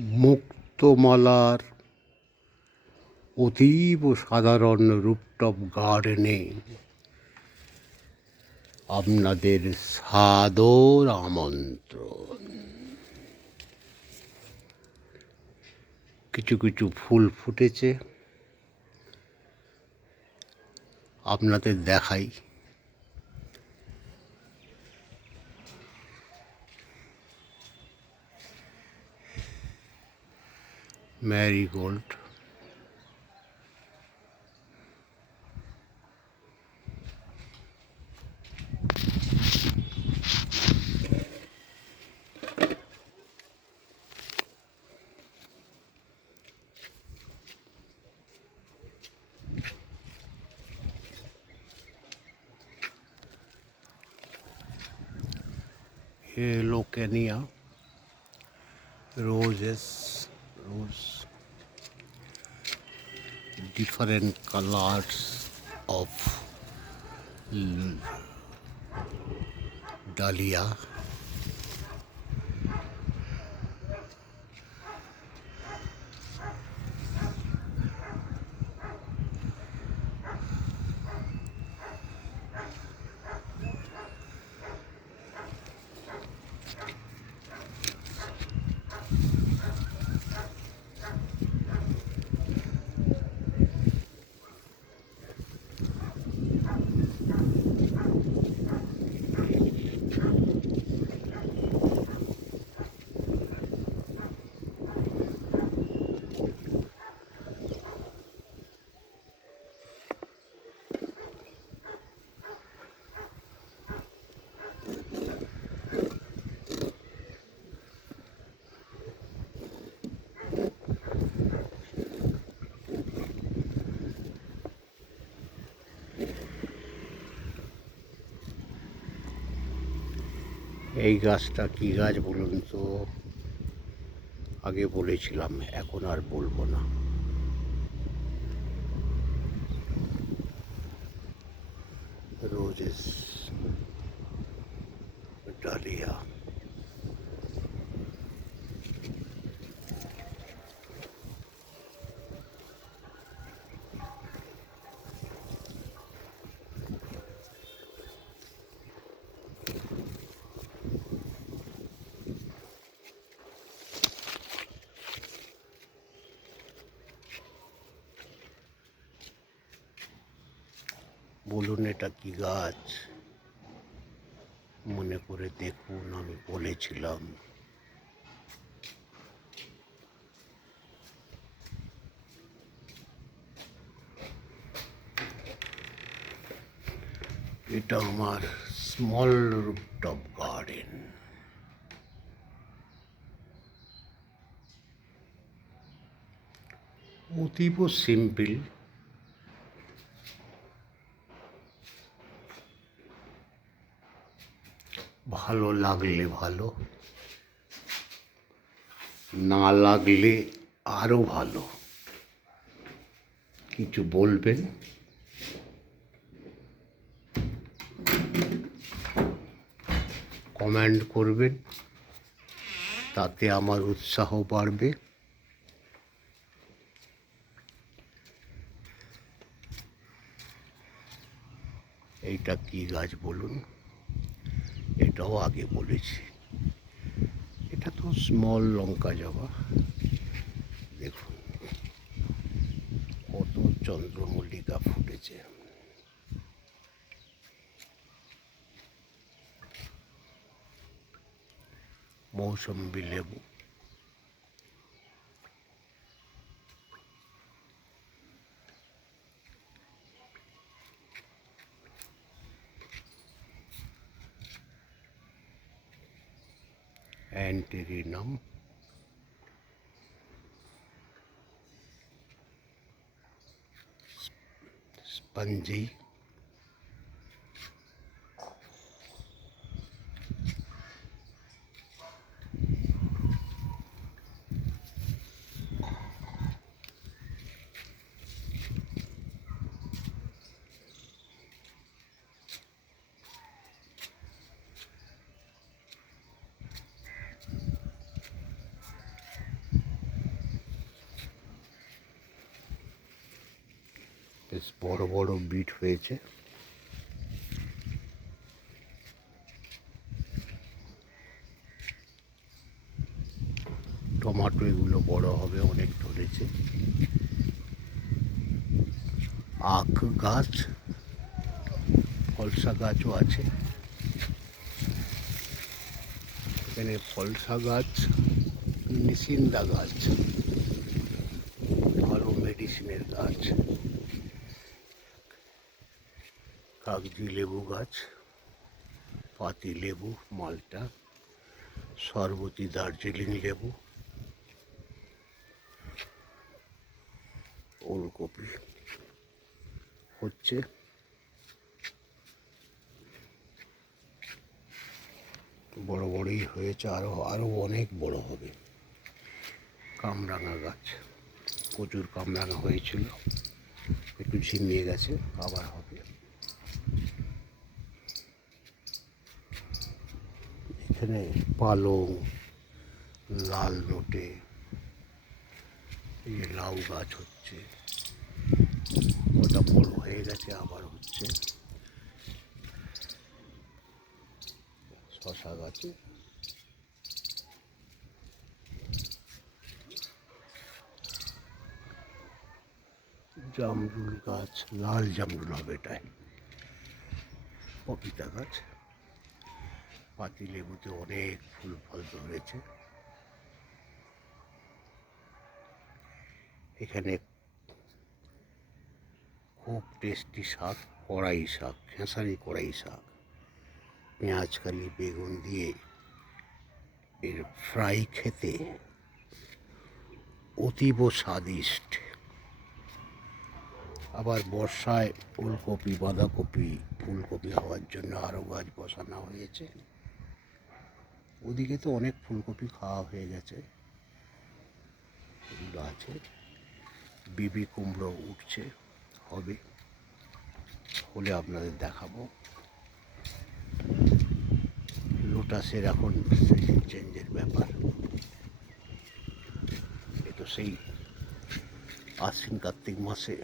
মুক্তমালার অতীব সাধারণ রুফটপ গার্ডেনে আপনাদের সাদর আমন্ত্রণ। কিছু কিছু ফুল ফুটেছে, আপনাদের দেখাই। ম্যারিগোল্ড, লোকেনিয়া, roses, different colors of dahlia. এই গাছটা কি গাছ বলুন তো? আগে বলেছিলাম, এখন আর বলবো না। Roses, dahlia. বলুন এটা কি গাছ? মনে করে দেখুন, আমি বলেছিলাম। এটা আমার স্মল রুফটপ গার্ডেন। অতীব সিম্পল, ভালো লাগলে ভালো, না লাগলে আরো ভালো। কিছু বলবেন, কমেন্ট করবেন, তাতে আমার উৎসাহ বাড়বে। এইটা কি গাছ বলুন? এটাও আগে বলেছি। এটা তো স্মল লঙ্কা জবা। দেখুন কত চন্দ্রমল্লিকা ফুটেছে। মৌসম্বি লেবু, অ্যান্টেরিনাম, স্পঞ্জি, বেশ বড় বড় বিট হয়েছে। টমেটো এগুলো বড় হবে, অনেক ধরেছে। আখ গাছ, ফলসা গাছও আছে এখানে। ফলসা গাছ, নিশিন্দা গাছ, ভালো মেডিসিনের গাছ। কাগজি লেবু গাছ, পাতি লেবু, মালটা, শরবতী দার্জিলিং লেবু, ওলকপি হচ্ছে। বড় বড়ই হয়েছে, আরো অনেক বড় হবে। কামরাঙা গাছ, প্রচুর কামরাঙা হয়েছিল, একটু ঝিমিয়ে গেছে, আবার হবে। এখানে পালং, লাল নোটে, এই যে লাউ গাছ হচ্ছে, ওটা বড় হয়ে গেছে, আবার হচ্ছে। শশা গাছে জামরুল গাছ, লাল জামরুল হবে এটাই। পপিতা গাছ, পাতি লেবুতে অনেক ফুল ফল ধরেছে। এখানে খুব টেস্টি শাক, কড়াই শাক, খেসারি কড়াই শাক, পেঁয়াজকালি বেগুন দিয়ে এর ফ্রাই খেতে অতীব স্বাদিষ্ট। আবার বর্ষায় ওলকপি, বাঁধাকপি, ফুলকপি হওয়ার জন্য আরও গাছ বসানো হয়েছে। ওদিকে তো অনেক ফুলকপি খাওয়া হয়ে গেছে, এগুলো আছে। বিবি কুমড়ো উঠছে, হবে, হলে আপনাদের দেখাবো। লোটাসের এখন সিজন চেঞ্জের ব্যাপার। এ তো সেই আশ্বিন কার্তিক মাসে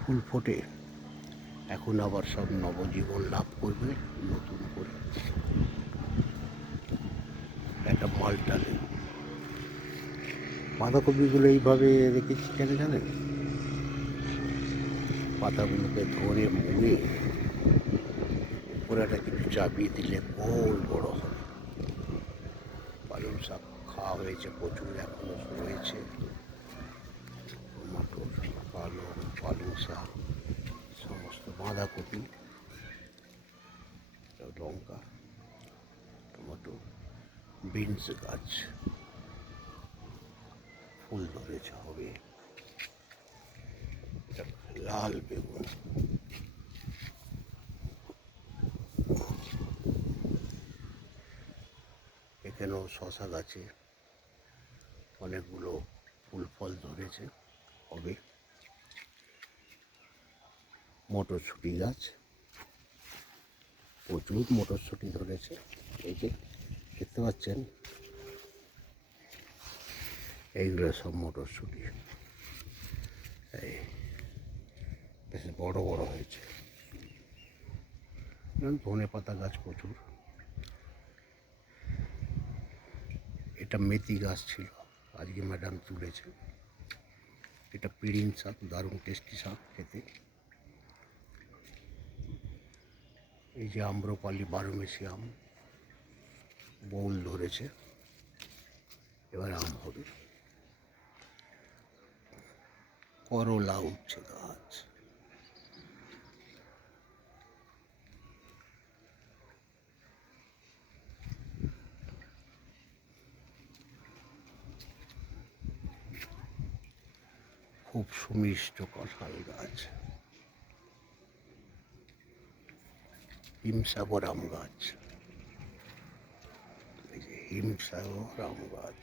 ফুল ফোটে, এখন আবার সব নবজীবন লাভ করবে নতুন করে। একটা মালটা লেবু। বাঁধাকপিগুলো এইভাবে রেখেছি কেন জানেন? পাতাগুলোকে ধরে মুড়ে উপরে একটা কিছু চাপিয়ে দিলে গোল বড় হবে। পালং শাক খাওয়া হয়েছে প্রচুর, এখনো রয়েছে। মটর, পালং শাক, সমস্ত, বাঁধাকপি, লঙ্কা, টমেটো, বিনস গাছ ফুল ধরেছে, হবে। লাল বেগুন, এখানেও শশা গাছে অনেকগুলো ফুল ফল ধরেছে, হবে। মটরশুঁটি গাছ, প্রচুর মটরশুঁটি ধরেছে, এই যে দেখতে পাচ্ছেন, এইগুলো সব মটরশুঁটি। এই বেশ বড় বড় হয়েছে। ধনে পাতা গাছ প্রচুর। এটা মেথি গাছ ছিল, আজকে ম্যাডাম তুলেছে। এটা পিড়িং শাক, দারুণ টেস্টি শাক খেতে। এই যে আম্রপালি, বারোমেশি আম, বউল ধরেছে, এবার আম হবে। করলা উঠছে গাছ। খুব সুমিষ্ট কাঁঠাল গাছ। হিমসাগর আম গাছ, এই যে হিমসাগর আম গাছ।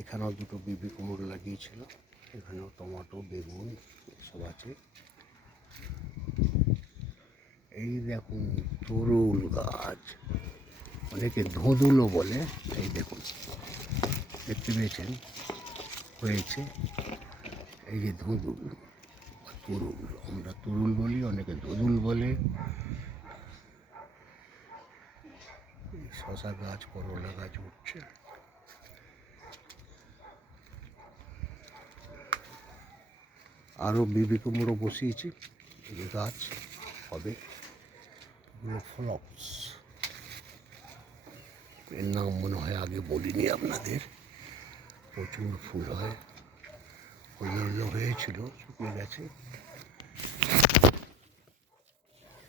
এখানেও দুটো বিবি কুমড়ো লাগিয়েছিল, এখানেও টমেটো, বেগুন এসব আছে। এই দেখুন তরুল গাছ, অনেকে ধুঁদুলও বলে। এই দেখুন, দেখতে পেয়েছেন, হয়েছে। এই যে ধুঁদুল বা তুরুল, আমরা তুরুল বলি, অনেকে ধুঁদুল বলে। শশা গাছ, করলা গাছ উঠছে। আরও বিবি কুমড়ো বসিয়েছি, এই যে গাছ হবে, এগুলো ফলক্স। এর নাম মনে হয় আগে বলিনি আপনাদের। প্রচুর ফুল হয়, অন্যান্য হয়েছিল, শুকিয়ে গেছে।